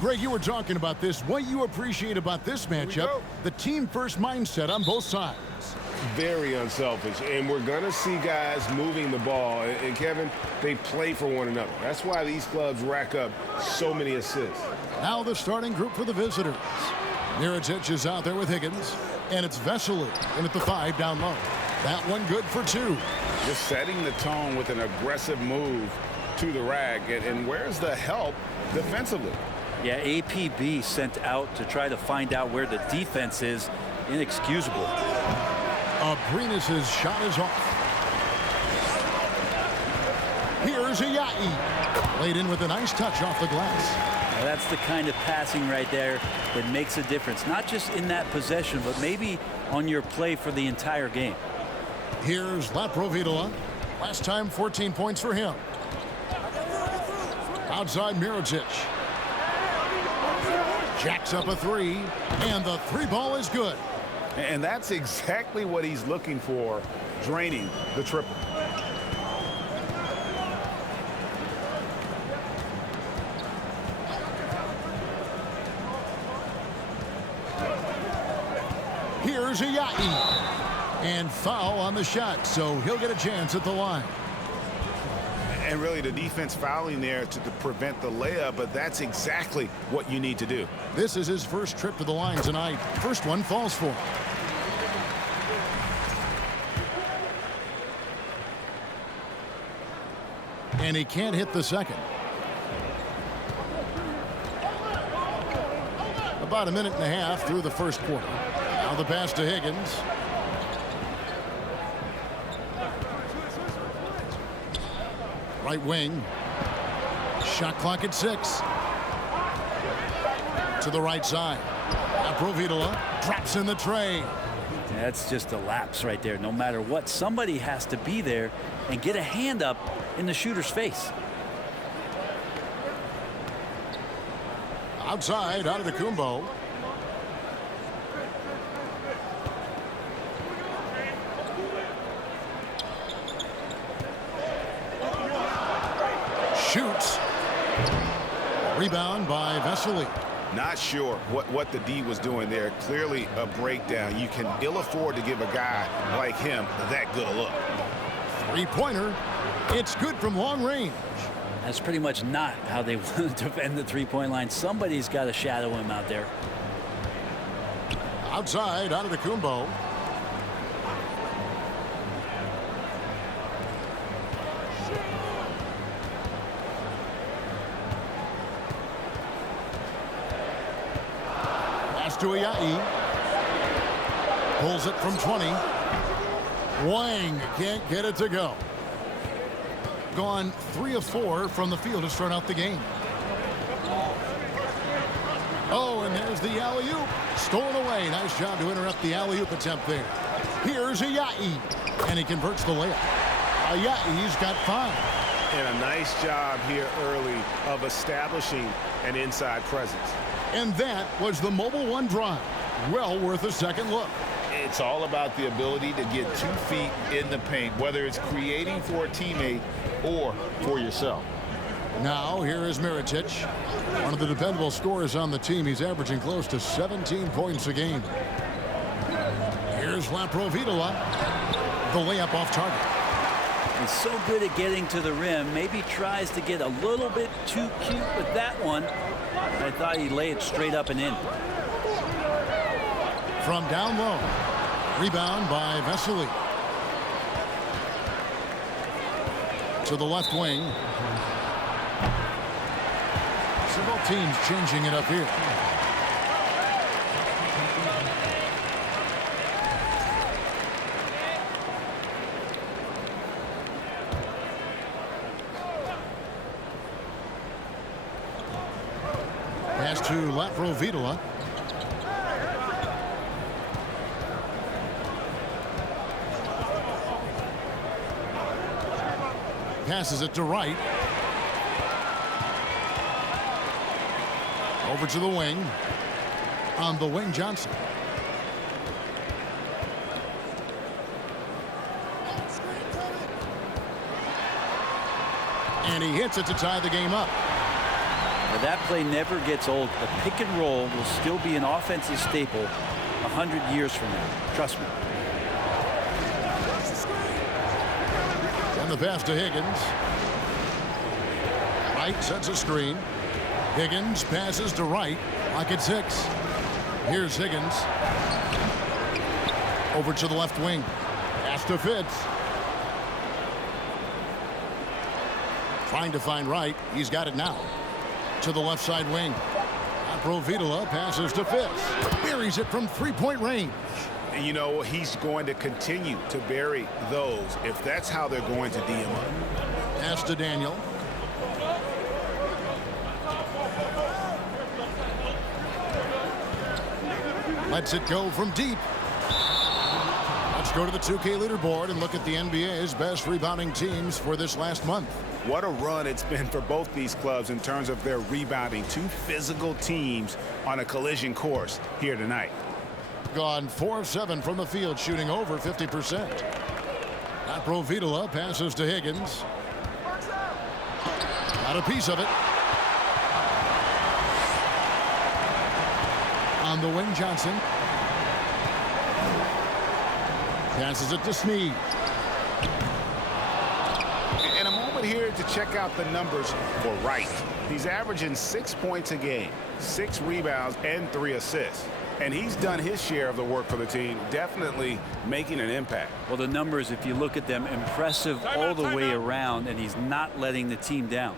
Greg, you were talking about this. What you appreciate about this matchup, the team-first mindset on both sides. Very unselfish, and we're going to see guys moving the ball. And, Kevin, they play for one another. That's why these clubs rack up so many assists. Now the starting group for the visitors. Mirotic is out there with Higgins, and it's Vesely in at the 5 down low. That one good for 2. Just setting the tone with an aggressive move to the rack. And where's the help defensively? Yeah, APB sent out to try to find out where the defense is. Inexcusable. Abrinas' shot is off. Here's Ayayi. Laid in with a nice touch off the glass. Now that's the kind of passing right there that makes a difference. Not just in that possession, but maybe on your play for the entire game. Here's Laprovitola. Last time, 14 points for him. Outside Mirotic. Jacks up a 3, and the 3-ball is good. And that's exactly what he's looking for, draining the triple. Here's Ayayi. And foul on the shot, so he'll get a chance at the line. And really the defense fouling there to prevent the layup, but that's exactly what you need to do. This is his first trip to the line tonight. First one falls for him. And he can't hit the second. About a minute and a half through the first quarter. Now the pass to Higgins. Right wing. Shot clock at 6. To the right side. Laprovitola drops in the tray. That's just a lapse right there. No matter what, somebody has to be there and get a hand up in the shooter's face. Outside, out of the Kumbo. Shoots. Rebound by Vesely. Not sure what the D was doing there. Clearly a breakdown. You can ill afford to give a guy like him that good a look. 3-pointer. It's good from long range. That's pretty much not how they want to defend the three-point line. Somebody's got to shadow him out there. Outside, out of the Kumbo. Pass to Ayayi. Pulls it from 20. Wang can't get it to go. Gone 3 of 4 from the field to start out the game. Oh, and there's the alley-oop. Stolen away. Nice job to interrupt the alley-oop attempt there. Here's Ayayi. And he converts the layup. Ayayi's got 5. And a nice job here early of establishing an inside presence. And that was the Mobile One drive. Well worth a second look. It's all about the ability to get 2 feet in the paint, whether it's creating for a teammate or for yourself. Now, here is Mirotic, one of the dependable scorers on the team. He's averaging close to 17 points a game. Here's Laprovitola, the layup off target. He's so good at getting to the rim. Maybe tries to get a little bit too cute with that one. I thought he'd lay it straight up and in. From down low, rebound by Vesely. To the left wing. Several teams changing it up here. Pass to Laprovitola. Passes it to right. Over to the wing. On the wing, Johnson. And he hits it to tie the game up. Now, that play never gets old. The pick and roll will still be an offensive staple 100 years from now. Trust me. And the pass to Higgins. Wright sets a screen. Higgins passes to Wright. Lock at 6. Here's Higgins. Over to the left wing. Pass to Fitz. Trying to find Wright. He's got it now. To the left side wing. Laprovitola passes to Fitz. Buries it from three-point range. And you know, he's going to continue to bury those if that's how they're going to D him up. Pass to Daniel. Lets it go from deep. Let's go to the 2K leaderboard and look at the NBA's best rebounding teams for this last month. What a run it's been for both these clubs in terms of their rebounding. Two physical teams on a collision course here tonight. Gone 4 of 7 from the field, shooting over 50%. Laprovitola passes to Higgins. Got a piece of it. On the wing, Johnson. Passes it to Snead. And a moment here to check out the numbers for Wright. He's averaging 6 points a game, 6 rebounds, and 3 assists. And he's done his share of the work for the team, definitely making an impact. Well, the numbers, if you look at them, impressive all the way around, and he's not letting the team down.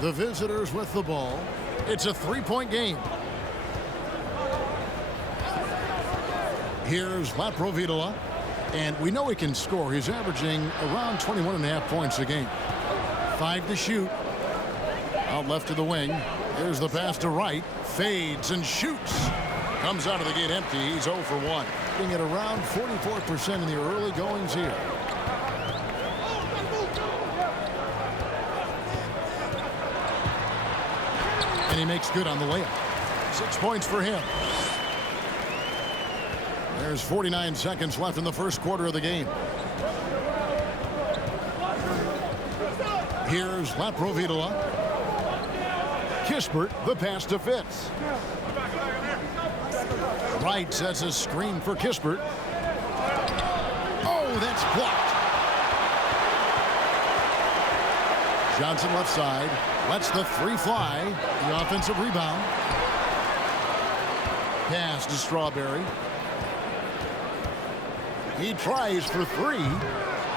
The visitors with the ball. It's a 3-point game. Here's Laprovitola. And we know he can score. He's averaging around 21.5 points a game. 5 to shoot. Out left to the wing. Here's the pass to Wright. Fades and shoots. Comes out of the gate empty. He's 0 for 1. Being at around 44% in the early goings here. And he makes good on the layup. 6 points for him. There's 49 seconds left in the first quarter of the game. Here's Laprovitola. Kispert, the pass to Fitz. Wright sets a screen for Kispert. Oh, that's blocked. Johnson left side. Lets the 3 fly. The offensive rebound. Pass to Strawberry. He tries for 3.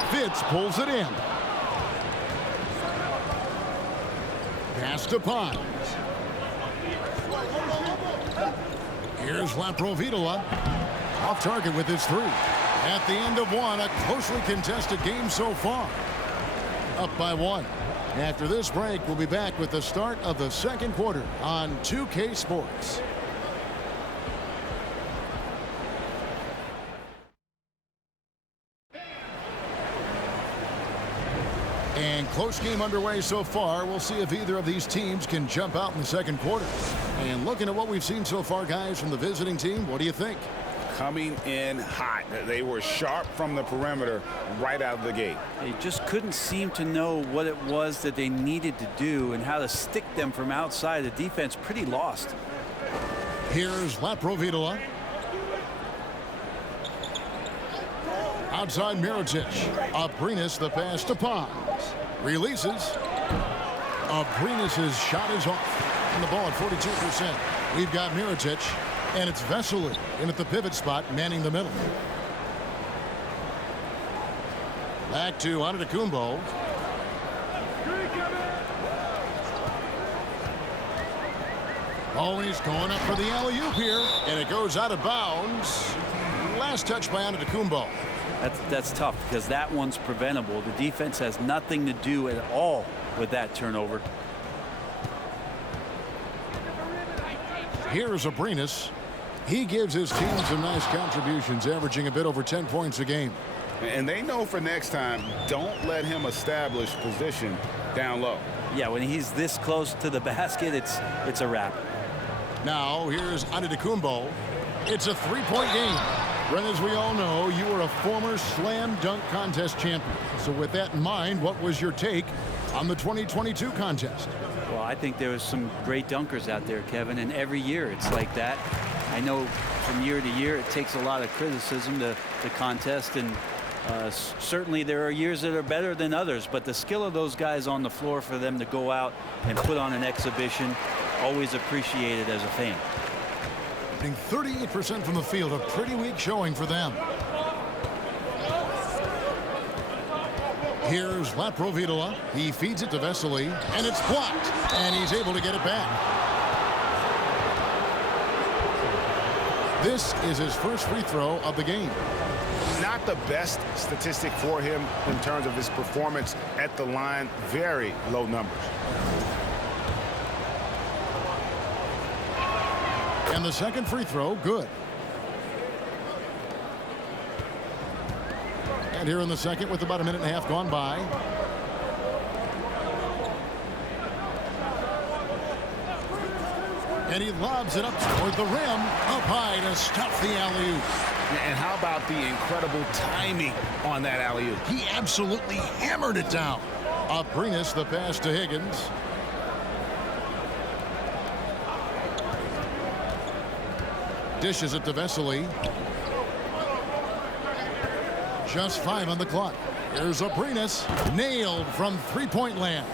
Fitz pulls it in. Pass to Pons. Here's Laprovitola. Off target with his 3. At the end of 1, a closely contested game so far. Up by 1. After this break, we'll be back with the start of the second quarter on 2K Sports. And close game underway so far. We'll see if either of these teams can jump out in the second quarter. And looking at what we've seen so far, guys, from the visiting team, what do you think? Coming in hot. They were sharp from the perimeter right out of the gate. They just couldn't seem to know what it was that they needed to do and how to stick them from outside. The defense pretty lost. Here's Laprovitola. Outside Mirotic. Abrinas the pass to Pons. Releases. Abrinas' shot is off. And the ball at 42%. We've got Mirotic. And it's Vesely in at the pivot spot, manning the middle. Back to Antetokounmpo. Always going up for the alley-oop here. And it goes out of bounds. Last touch by Antetokounmpo. That's tough because that one's preventable. The defense has nothing to do at all with that turnover. Here's Abrinas. He gives his team some nice contributions, averaging a bit over 10 points a game. And they know for next time, don't let him establish position down low. Yeah, when he's this close to the basket, it's a wrap. Now, here's Antetokounmpo. It's a three-point game. Brent, as we all know, you were a former slam dunk contest champion. So with that in mind, what was your take on the 2022 contest? Well, I think there was some great dunkers out there, Kevin, and every year it's like that. I know from year to year it takes a lot of criticism to contest, and certainly there are years that are better than others, but the skill of those guys on the floor for them to go out and put on an exhibition, always appreciated as a fan. 38% from the field, a pretty weak showing for them. Here's Laprovitola. He feeds it to Vesely, and it's blocked, and he's able to get it back. This is his first free throw of the game. Not the best statistic for him in terms of his performance at the line. Very low numbers. And the second free throw, good. And here in the second with about a minute and a half gone by. And he lobs it up toward the rim, up high to stuff the alley-oop. And how about the incredible timing on that alley-oop? He absolutely hammered it down. Abrinas the pass to Higgins. Dishes it to Vesely. Just 5 on the clock. Here's Abrinas. Nailed from three-point land.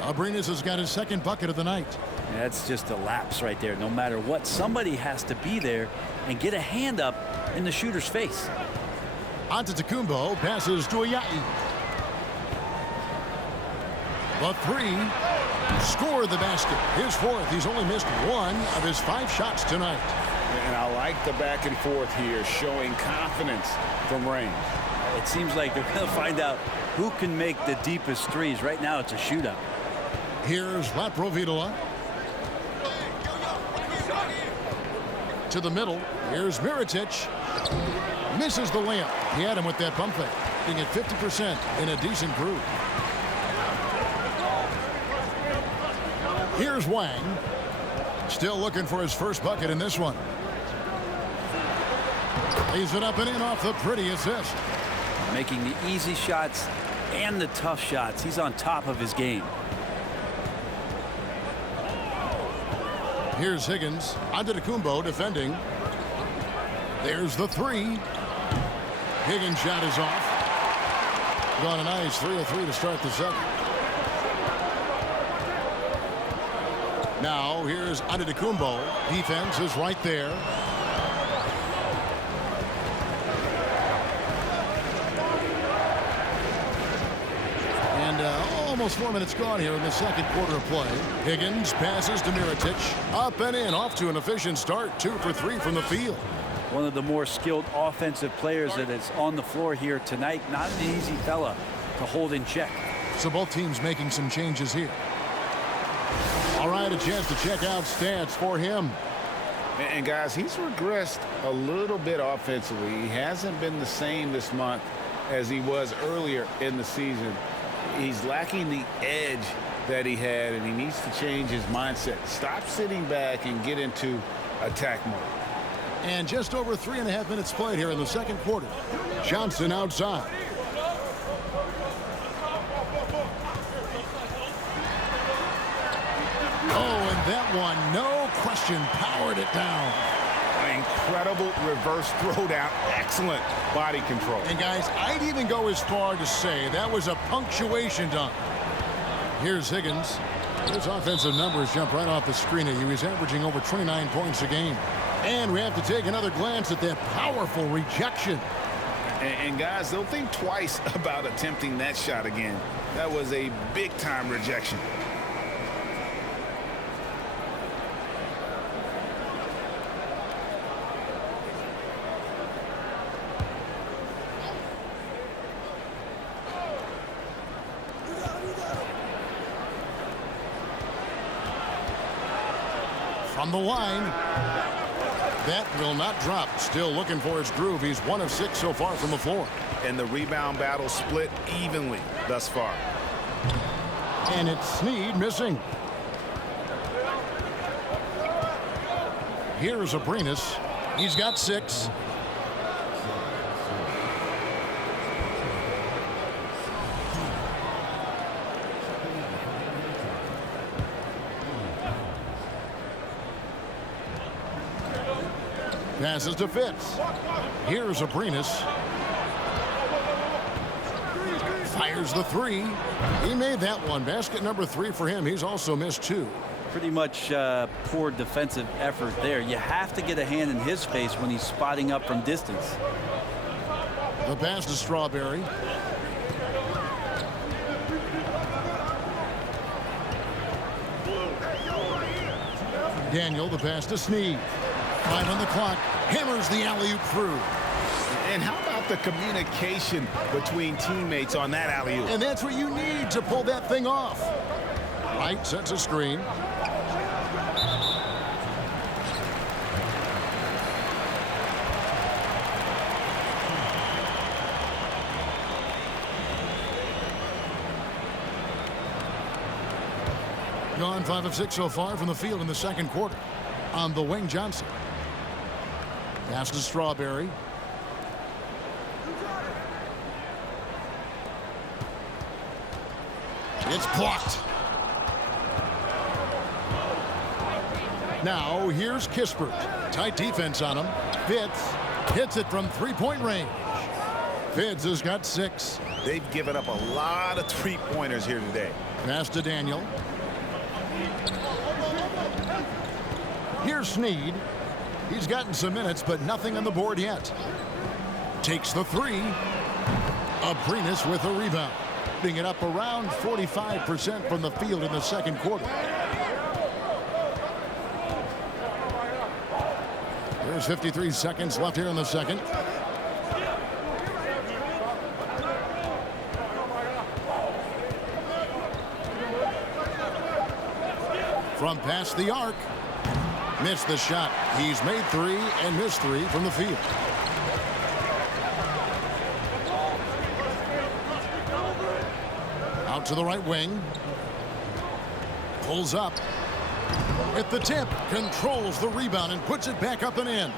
Abrinas has got his second bucket of the night. That's just a lapse right there. No matter what, somebody has to be there and get a hand up in the shooter's face. Antetokounmpo passes to Ayai. The three. Scored the basket. His fourth. He's only missed one of his 5 shots tonight. And I like the back and forth here, showing confidence from range. It seems like they're going to find out who can make the deepest threes. Right now, it's a shootout. Here's Laprovitola. To the middle. Here's Mirotic. Misses the layup. He had him with that pump fake. Being at 50% in a decent groove. Here's Wang. Still looking for his first bucket in this one. Lays it up and in off the pretty assist. Making the easy shots and the tough shots. He's on top of his game. Here's Higgins. Antetokounmpo defending. There's the three. Higgins' shot is off. Gone a nice 3 of 3 to start the second. Now here's Antetokounmpo. Defense is right there. And almost 4 minutes gone here in the second quarter of play. Higgins passes to Mirotic. Up and in, off to an efficient start. 2 for 3 from the field. One of the more skilled offensive players that is on the floor here tonight. Not an easy fella to hold in check. So both teams making some changes here. All right, a chance to check out stats for him. And guys, he's regressed a little bit offensively. He hasn't been the same this month as he was earlier in the season. He's lacking the edge that he had, and he needs to change his mindset. Stop sitting back and get into attack mode. And just over 3.5 minutes played here in the second quarter. Johnson outside. Oh, and that one, no question, powered it down. An incredible reverse throwdown. Excellent body control. And guys, I'd even go as far to say that was a punctuation dunk. Here's Higgins. His offensive numbers jump right off the screen at you. He's averaging over 29 points a game. And we have to take another glance at that powerful rejection. And guys, they'll think twice about attempting that shot again. That was a big-time rejection. From the line. That will not drop. Still looking for his groove. He's 1 of 6 so far from the floor. And the rebound battle split evenly thus far. And it's Snead missing. Here's Abrinas. He's got 6. Passes to Fitz. Here's Abrinas. Fires the 3. He made that one. Basket number 3 for him. He's also missed 2. Pretty much poor defensive effort there. You have to get a hand in his face when he's spotting up from distance. The pass to Strawberry. Daniel, the pass to Snead. 5 on the clock. Hammers the alley-oop through. And how about the communication between teammates on that alley-oop? And that's what you need to pull that thing off. Wright sets a screen. Gone 5 of 6 so far from the field in the second quarter. On the wing, Johnson. Pass to Strawberry. It's blocked. Now here's Kispert. Tight defense on him. Fitz hits it from three-point range. Fitz has got 6. They've given up a lot of three-pointers here today. Pass to Daniel. Here's Snead. He's gotten some minutes, but nothing on the board yet. Takes the 3. Abrinas with a rebound. Putting it up around 45% from the field in the second quarter. There's 53 seconds left here in the second. From past the arc. Missed the shot. He's made 3 and missed 3 from the field. Out to the right wing. Pulls up. At the tip. Controls the rebound and puts it back up and in.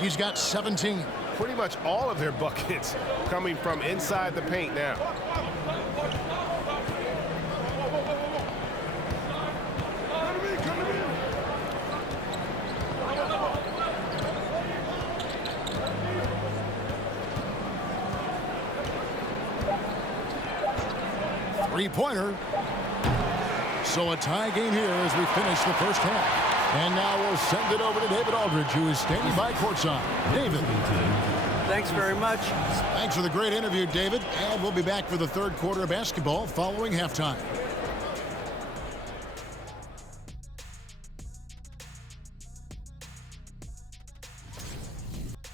He's got 17. Pretty much all of their buckets coming from inside the paint now. Three-pointer. So a tie game here as we finish the first half. And now we'll send it over to David Aldridge, who is standing by courtside. David. Thanks very much. Thanks for the great interview, David. And we'll be back for the third quarter of basketball following halftime.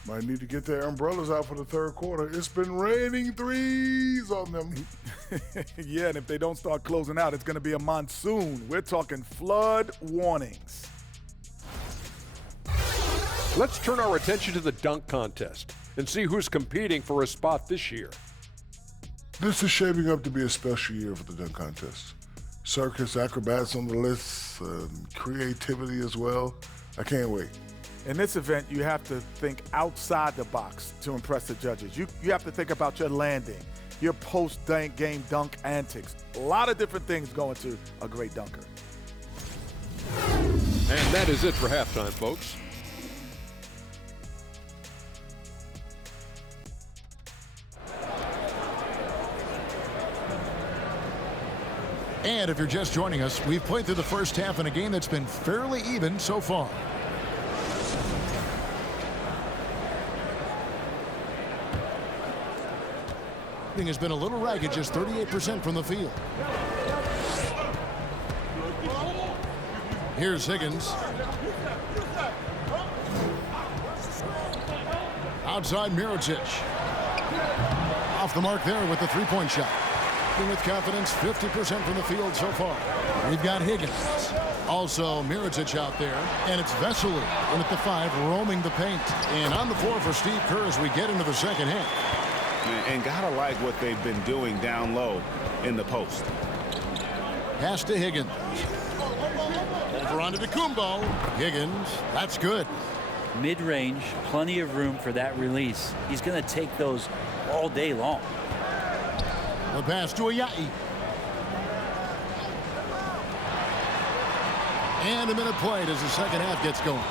Might need to get their umbrellas out for the third quarter. It's been raining threes on them. Yeah, and if they don't start closing out, it's going to be a monsoon. We're talking flood warnings. Let's turn our attention to the dunk contest and see who's competing for a spot this year. This is shaping up to be a special year for the dunk contest. Circus acrobats on the list, creativity as well. I can't wait. In this event, you have to think outside the box to impress the judges. You have to think about your landing, your post-game dunk antics. A lot of different things go into a great dunker. And that is it for halftime, folks. And if you're just joining us, we've played through the first half in a game that's been fairly even so far. Has been a little ragged, just 38% from the field. Here's Higgins. Outside Mirotic. Off the mark there with the three-point shot. With confidence, 50% from the field so far. We've got Higgins Also, Mirotic out there, and it's Vesely in at the 5, roaming the paint. And on the floor for Steve Kerr as we get into the second half. And gotta like what they've been doing down low in the post. Pass to Higgins. Over onto Kumbo. Higgins, that's good. Mid-range, plenty of room for that release. He's going to take those all day long. The pass to Ayai. And a minute played as the second half gets going.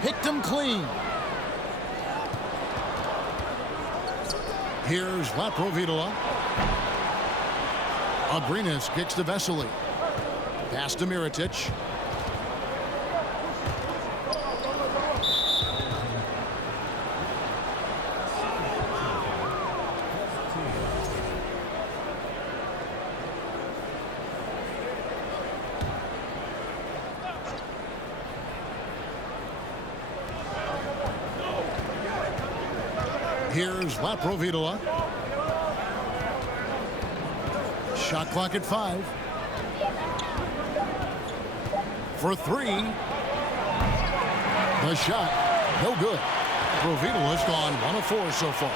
Picked him clean. Here's Laprovitola. Abrinas kicks to Vesely. Pass to Mirotic. Here's Laprovitola. Shot clock at 5. For 3. The shot, no good. Provitola's gone 1 of 4 so far.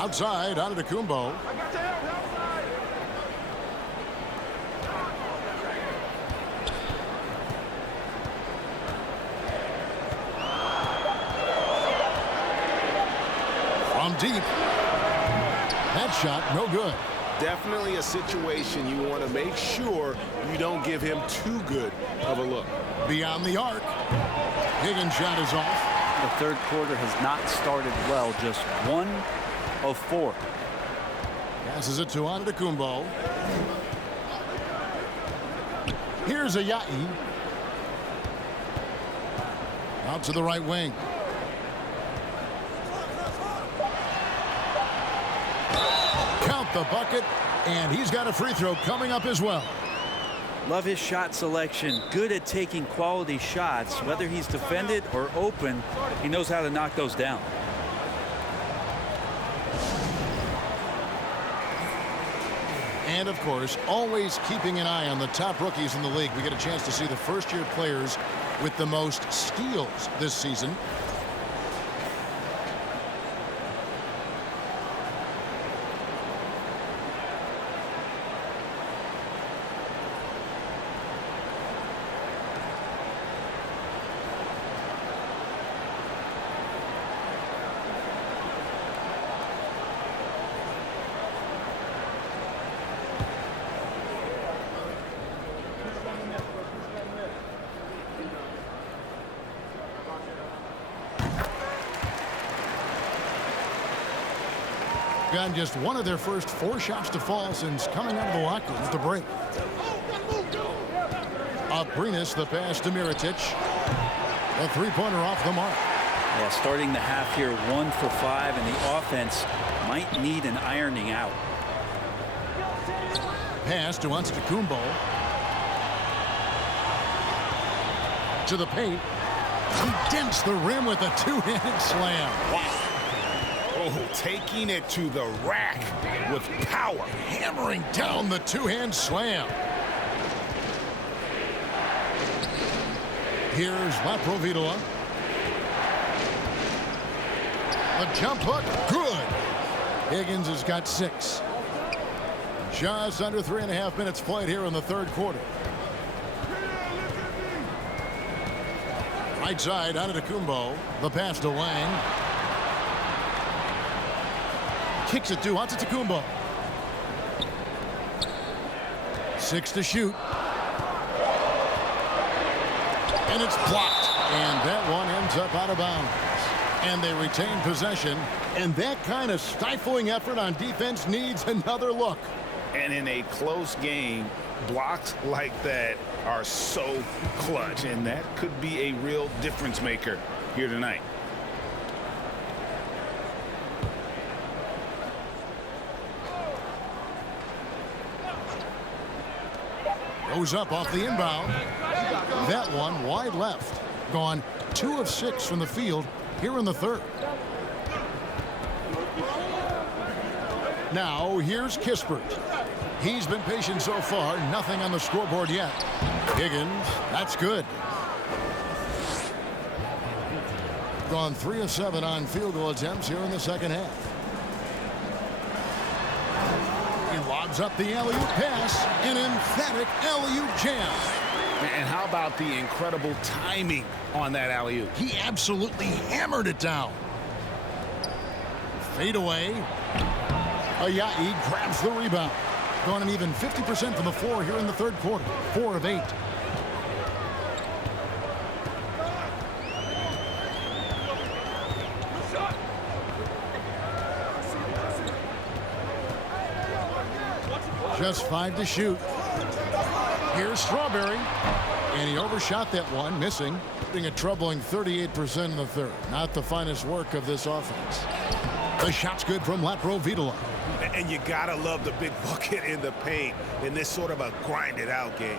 Outside, Antetokounmpo. From deep. That shot, no good. Definitely a situation you want to make sure you don't give him too good of a look. Beyond the arc. Higgins' shot is off. The third quarter has not started well, just 1 of 4. Passes it to Antetokounmpo. Here's Ayai. Out to the right wing. Count the bucket, and he's got a free throw coming up as well. Love his shot selection. Good at taking quality shots. Whether he's defended or open, he knows how to knock those down. And, of course, always keeping an eye on the top rookies in the league. We get a chance to see the first-year players with the most steals this season. Gotten just one of their first 4 shots to fall since coming out of the locker room at the break. Abrinas, the pass to Mirotic. A 3-pointer off the mark. Yeah, starting the half here 1 for 5, and the offense might need an ironing out. Pass to Antetokounmpo. To the paint. He dents the rim with a 2-handed slam. Wow. Oh, taking it to the rack with power. Hammering down the 2-hand slam. Here's Laprovitola. The jump hook, good. Higgins has got 6. Just under 3.5 minutes played here in the third quarter. Right side, Antetokounmpo. The pass to Lang. Kicks it to Antetokounmpo. 6 to shoot. And it's blocked. And that one ends up out of bounds. And they retain possession. And that kind of stifling effort on defense needs another look. And in a close game, blocks like that are so clutch. And that could be a real difference maker here tonight. Goes up off the inbound. That one wide left. Gone 2 of 6 from the field here in the third. Now here's Kispert. He's been patient so far. Nothing on the scoreboard yet. Higgins, that's good. Gone 3 of 7 on field goal attempts here in the second half. He lobs up the alley-oop pass. An emphatic alley-oop jam. And how about the incredible timing on that alley-oop? He absolutely hammered it down. Fade away. Ayayi grabs the rebound. Gone an even 50% from the floor here in the third quarter. 4 of 8. Just 5 to shoot. Here's Strawberry. And he overshot that one, missing. Putting a troubling 38% in the third. Not the finest work of this offense. The shot's good from Laprovitola. And you gotta love the big bucket in the paint in this sort of a grinded-out game.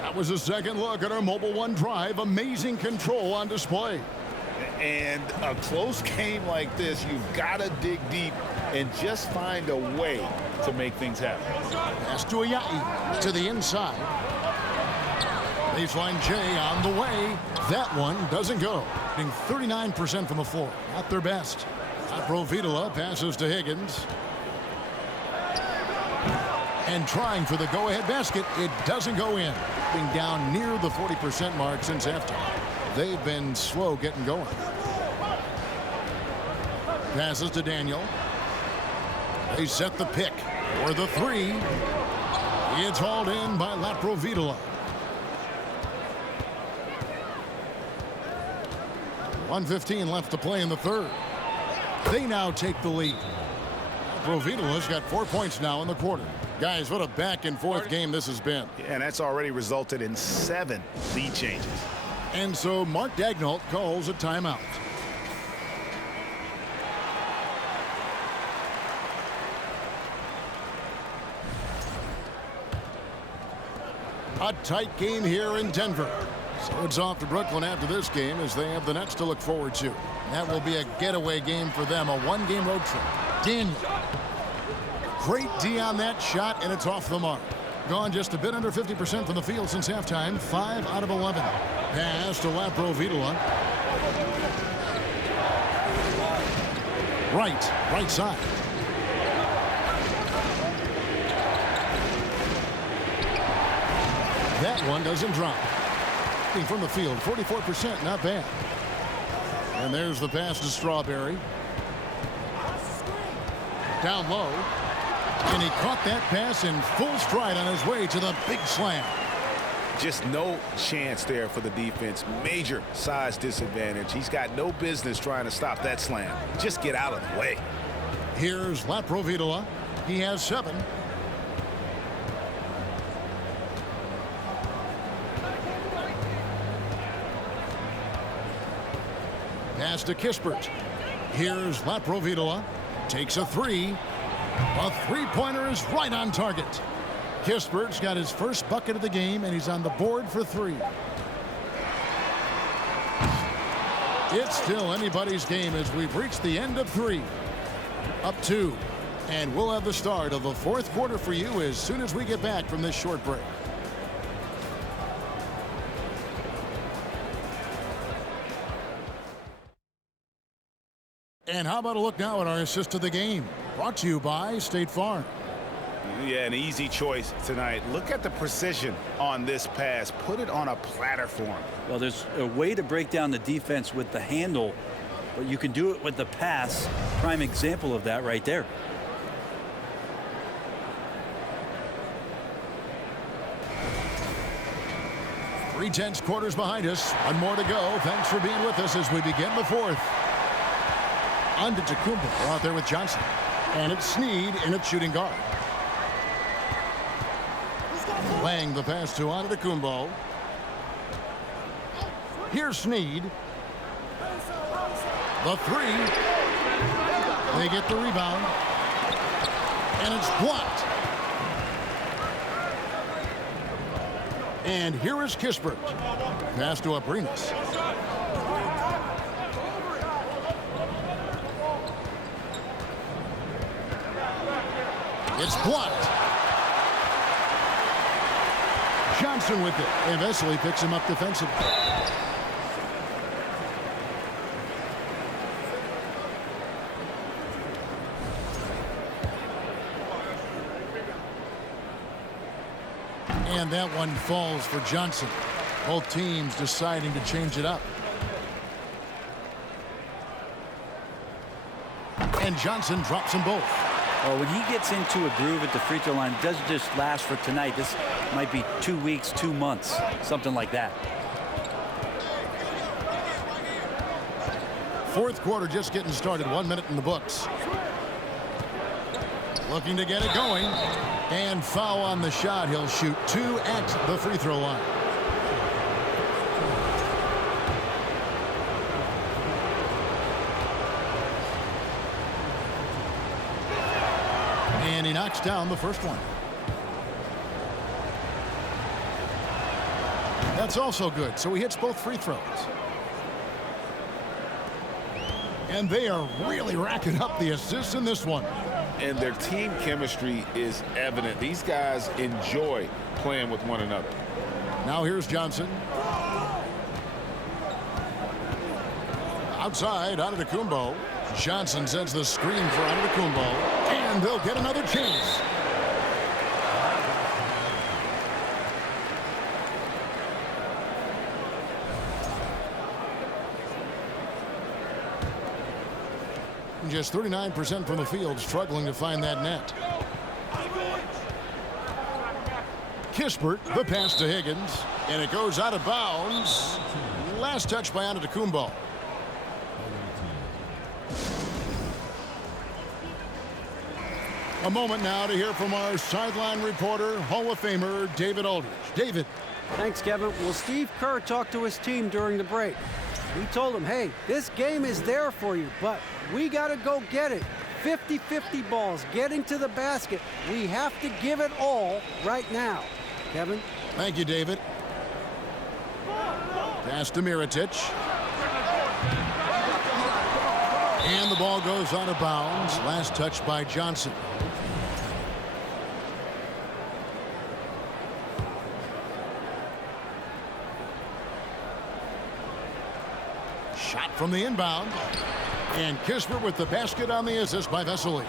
That was a second look at our Mobile One drive. Amazing control on display. And a close game like this, you've got to dig deep and just find a way to make things happen. Pass to Ayayi to the inside. Baseline J on the way. That one doesn't go. Being 39% from the floor. Not their best. Laprovitola passes to Higgins. And trying for the go-ahead basket. It doesn't go in. Being down near the 40% mark since halftime. They've been slow getting going. Passes to Daniel. They set the pick for the 3. It's hauled in by Laprovitola. 1:15 left to play in the third. They now take the lead. Laprovitola's got 4 points now in the quarter. Guys, what a back-and-forth game this has been. And that's already resulted in 7 lead changes. And so Mark Daigneault calls a timeout. A tight game here in Denver. So it's off to Brooklyn after this game as they have the Nets to look forward to. That will be a getaway game for them, a one-game road trip. Daniel. Great D on that shot, and it's off the mark. Gone just a bit under 50% from the field since halftime. 5 out of 11. Pass to Laprovitola. Right side. That one doesn't drop. From the field, 44%, not bad. And there's the pass to Strawberry. Down low. And he caught that pass in full stride on his way to the big slam. Just no chance there for the defense. Major size disadvantage. He's got no business trying to stop that slam. Just get out of the way. Here's Laprovitola. He has 7. Pass to Kispert. Here's Laprovitola. Takes a 3. A three-pointer is right on target. Kispert's got his first bucket of the game, and he's on the board for 3. It's still anybody's game as we've reached the end of 3. Up 2. And we'll have the start of the fourth quarter for you as soon as we get back from this short break. And how about a look now at our assist of the game? Brought to you by State Farm. Yeah, an easy choice tonight. Look at the precision on this pass. Put it on a platter for him. Well, there's a way to break down the defense with the handle, but you can do it with the pass. Prime example of that right there. Three-tenths quarters behind us. One more to go. Thanks for being with us as we begin the fourth. Antetokounmpo out there with Johnson. And it's Snead in its shooting guard. Laying the pass to Antetokounmpo. Here's Snead. The 3. They get the rebound. And it's blocked. And here is Kispert. Pass to Abrinas. It's blocked. Johnson with it. And Vesely picks him up defensively. And that one falls for Johnson. Both teams deciding to change it up. And Johnson drops them both. Well, when he gets into a groove at the free throw line, it doesn't just last for tonight. This might be 2 weeks, 2 months, something like that. Fourth quarter just getting started. 1 minute in the books. Looking to get it going. And foul on the shot. He'll shoot 2 at the free throw line. And he knocks down the first one. That's also good. So he hits both free throws. And they are really racking up the assists in this one. And their team chemistry is evident. These guys enjoy playing with one another. Now here's Johnson. Outside, Antetokounmpo. Johnson sends the screen for Antetokounmpo. And they'll get another chance. Just 39% from the field, struggling to find that net. Kispert, the pass to Higgins, and it goes out of bounds. Last touch by Antetokounmpo. A moment now to hear from our sideline reporter, Hall of Famer David Aldridge. David. Thanks, Kevin. Well, Steve Kerr talked to his team during the break. He told them, hey, this game is there for you, but we got to go get it. 50-50 balls, getting to the basket. We have to give it all right now. Kevin? Thank you, David. Pass to Mirotic. And the ball goes out of bounds. Last touch by Johnson. Shot from the inbound. And Kispert with the basket on the assist by Vesely.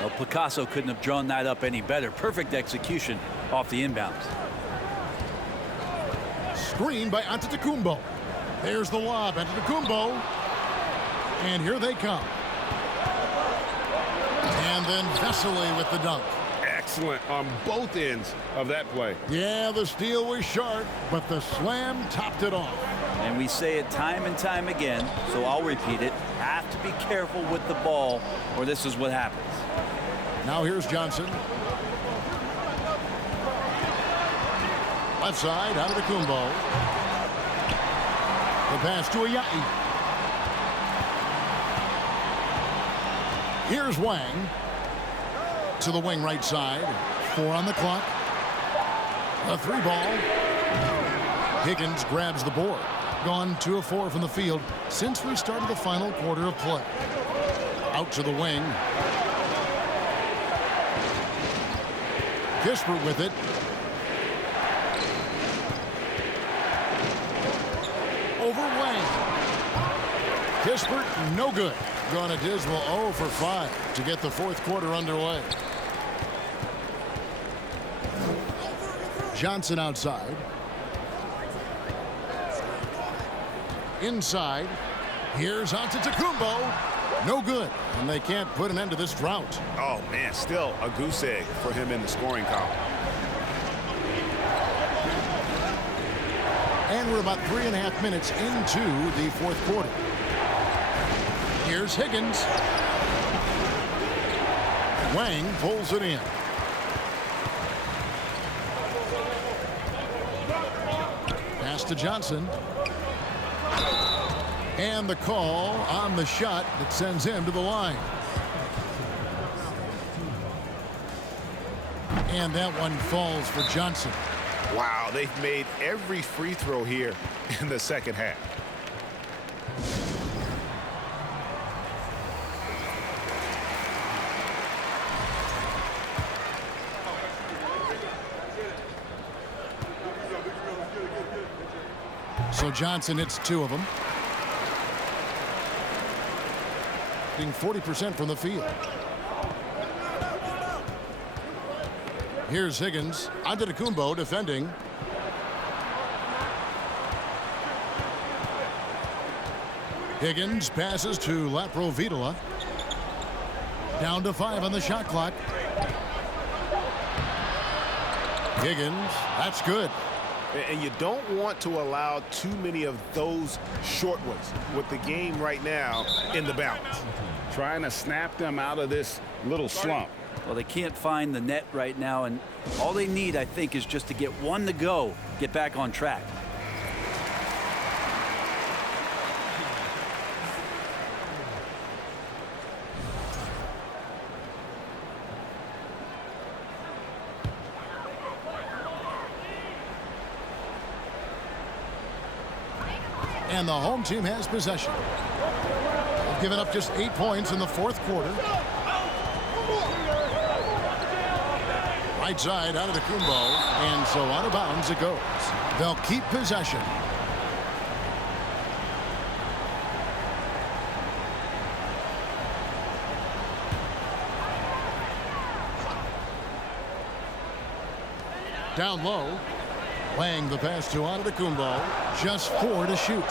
Well, Picasso couldn't have drawn that up any better. Perfect execution off the inbounds. Screen by Antetokounmpo. There's the lob. Antetokounmpo. And here they come. And then Vesely with the dunk. Excellent on both ends of that play. Yeah, the steal was sharp, but the slam topped it off. And we say it time and time again, so I'll repeat it. Have to be careful with the ball, or this is what happens. Now here's Johnson. Left side, Antetokounmpo. The pass to Ayayi. Here's Wang. To the wing right side. 4 on the clock. A 3 ball. Higgins grabs the board. Gone 2 of 4 from the field since we started the final quarter of play. Out to the wing. Kispert with it. Over Wang. Kispert, no good. Gone a dismal 0 for 5 to get the fourth quarter underway. Johnson outside. Inside. Here's Antetokounmpo. No good. And they can't put an end to this drought. Oh, man, still a goose egg for him in the scoring column. And we're about 3.5 minutes into the fourth quarter. Here's Higgins. Wang pulls it in. Pass to Johnson. And the call on the shot that sends him to the line. And that one falls for Johnson. Wow, they've made every free throw here in the second half. So Johnson hits 2 of them. Being 40% from the field. Here's Higgins. Antetokounmpo defending. Higgins passes to Laprovitola. Down to 5 on the shot clock. Higgins, that's good. And you don't want to allow too many of those short ones with the game right now in the balance. Trying to snap them out of this little slump. Well, they can't find the net right now, and all they need, I think, is just to get one to go, get back on track. And the home team has possession. They've given up just 8 points in the 4th quarter. Right side out of the Antetokounmpo, and so out of bounds it goes. They'll keep possession. Down low. Playing the pass to Antetokounmpo. Just 4 to shoot.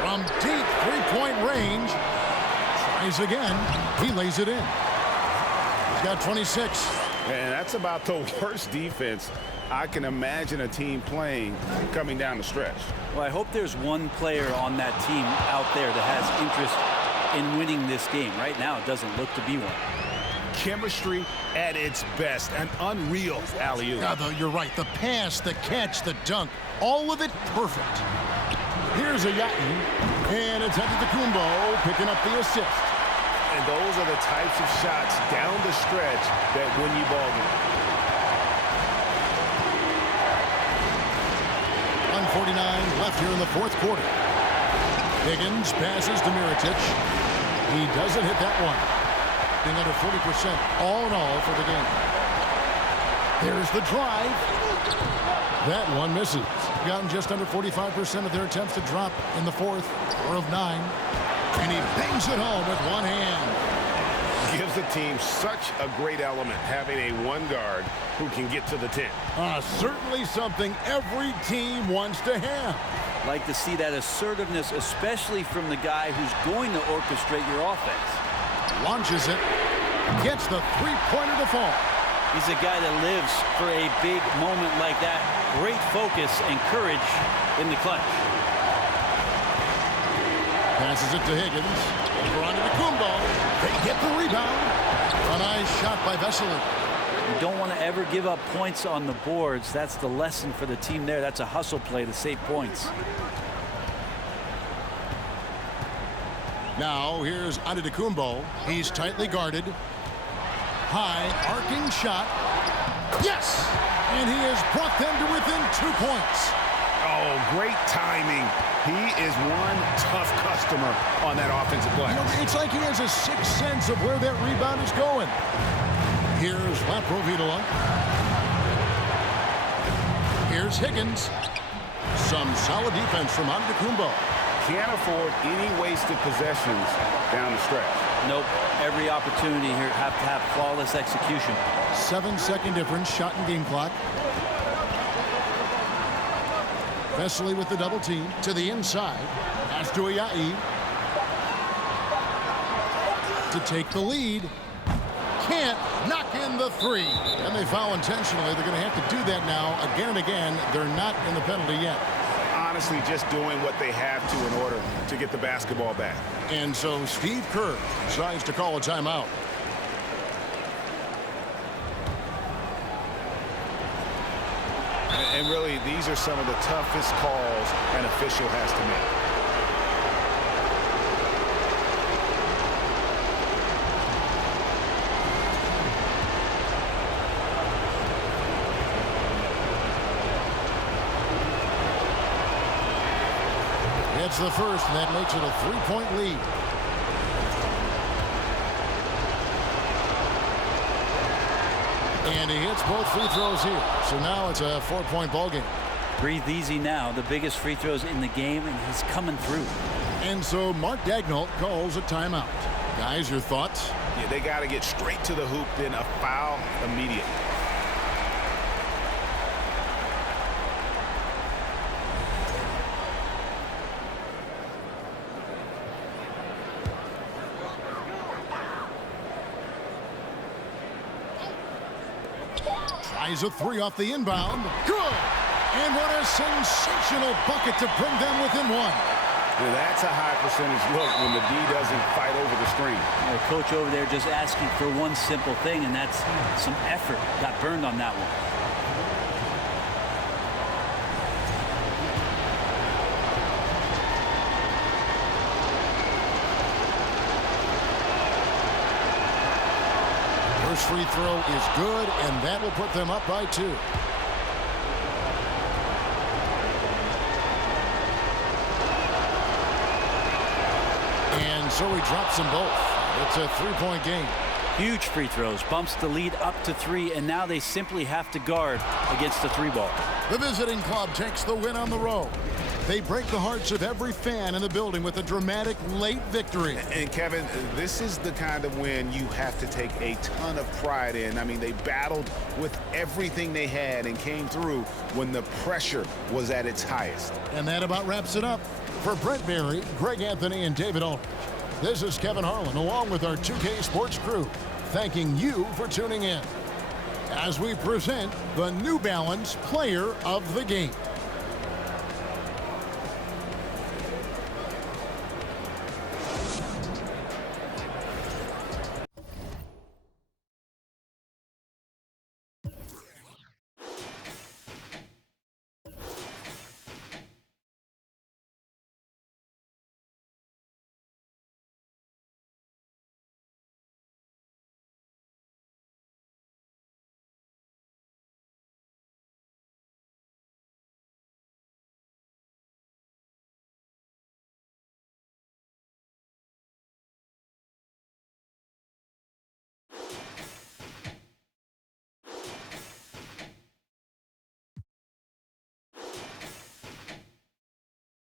From deep 3-point range. Tries again. He lays it in. He's got 26. And that's about the worst defense I can imagine a team playing coming down the stretch. Well, I hope there's one player on that team out there that has interest in winning this game. Right now, it doesn't look to be one. Chemistry at its best. An unreal alley-oop. Yeah, though, you're right. The pass, the catch, the dunk, all of it perfect. Here's a Yachty, and it's Antetokounmpo picking up the assist. And those are the types of shots down the stretch that win you ball games. 1:49 left here in the 4th quarter. Higgins passes to Mirotic. He doesn't hit that one. Being under 40% all in all for the game. There's the drive. That one misses. Gotten just under 45% of their attempts to drop in the 4th, 4 of 9. And he bangs it home with one hand. Gives the team such a great element having a one guard who can get to the 10. Certainly something every team wants to have. Like to see that assertiveness, especially from the guy who's going to orchestrate your offense. Launches it. Gets the 3-pointer to fall. He's a guy that lives for a big moment like that. Great focus and courage in the clutch. Passes it to Higgins. Over onto the Antetokounmpo. They get the rebound. A nice shot by Vesely. You don't want to ever give up points on the boards. That's the lesson for the team there. That's a hustle play to save points. Now here's Antetokounmpo. He's tightly guarded. High arcing shot. Yes! And he has brought them to within 2 points. Oh, great timing. He is one tough customer on that offensive glass. You know, it's like he has a sixth sense of where that rebound is going. Here's Laprovitola. Here's Higgins. Some solid defense from Antetokounmpo. Can't afford any wasted possessions down the stretch. Nope. Every opportunity here have to have flawless execution. 7-second difference, shot and game clock. Vesely with the double team to the inside. Pass to Ayayi. To take the lead. Can't knock in the 3. And they foul intentionally. They're going to have to do that now again and again. They're not in the penalty yet. Honestly, just doing what they have to in order to get the basketball back. And so Steve Kerr decides to call a timeout. And really, these are some of the toughest calls an official has to make. It's the first, and that makes it a 3-point lead. And he hits both free throws here. So now it's a 4-point ball game. Breathe easy now. The biggest free throws in the game, and he's coming through. And so Mark Daigneault calls a timeout. Guys, your thoughts? Yeah, they got to get straight to the hoop, then a foul immediately. Tries a three off the inbound. Good! And what a sensational bucket to bring them within one. Yeah, that's a high percentage look when the D doesn't fight over the screen. The coach over there just asking for one simple thing, and that's some effort. Got burned on that one. First free throw is good, and that will put them up by 2. And so he drops them both. It's a 3-point game. Huge free throws, bumps the lead up to 3, and now they simply have to guard against the 3-ball. The visiting club takes the win on the road. They break the hearts of every fan in the building with a dramatic late victory. And Kevin, this is the kind of win you have to take a ton of pride in. I mean, they battled with everything they had and came through when the pressure was at its highest. And that about wraps it up. For Brent Berry, Greg Anthony, and David Aldridge, this is Kevin Harlan along with our 2K Sports crew, thanking you for tuning in as we present the New Balance Player of the Game.